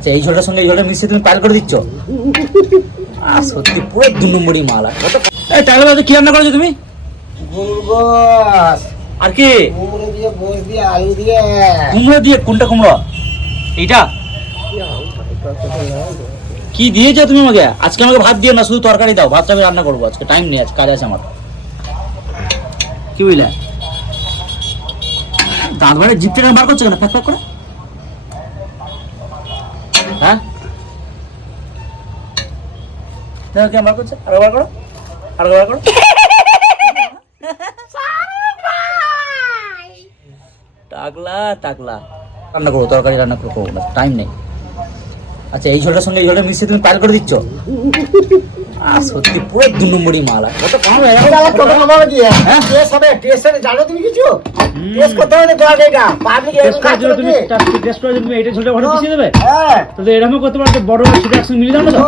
আচ্ছা এই ঝোলটার সঙ্গে এই ঝোলটা মিশিয়ে তুমি পাল করে দিচ্ছ। সত্যি পুরো 2 নম্বরই মাল। এই টাইগার বাজে কি রান্না করেছো তুমি? গুলগোস আর কি কুমড়ো দিয়ে গোস দিয়ে আলু দিয়ে। কুমড়ো দিয়ে? কোনটা কুমড়ো? এইটা কি দিয়েছো তুমি আমাকে? আজকে আমাকে ভাত দিও না, শুধু তরকারি দাও। ভাতটা আমি রান্না করবো আজকে, টাইম নেই, আজ কাজ আছে আমার। কি বুঝলে? দাঁত বাড়ে জিপটা বার করছো কেন ফ্যাক ফ্যাক করে? হ্যাঁ দেখো কেমন বার করছে। আরো বার করো, আরো বার করো। টাকলা টাকলা রান্না করবো, তরকারি রান্না করবো, টাইম নেই। আচ্ছা এই ঝোলটার সঙ্গে এই ঝোলটা মিশিয়ে তুমি পাল করে দিচ্ছ। সত্যি পুরো 2 নম্বরই মাল। কত কম হয়ে গেল। কত কমাবে দিয়ে হ্যাঁ? টেস্ট হবে, টেস্ট জানো তুমি কিছু? টেস্ট করতে হবে তো আগে এটা পাবলিক টেস্ট করার জন্য তুমি এইটা ঝোলটা ঘরে মিশিয়ে দেবে? হ্যাঁ তাহলে এরকম করতে পারো, বড় ছোট একসঙ্গে মিলিয়ে দাও না তো।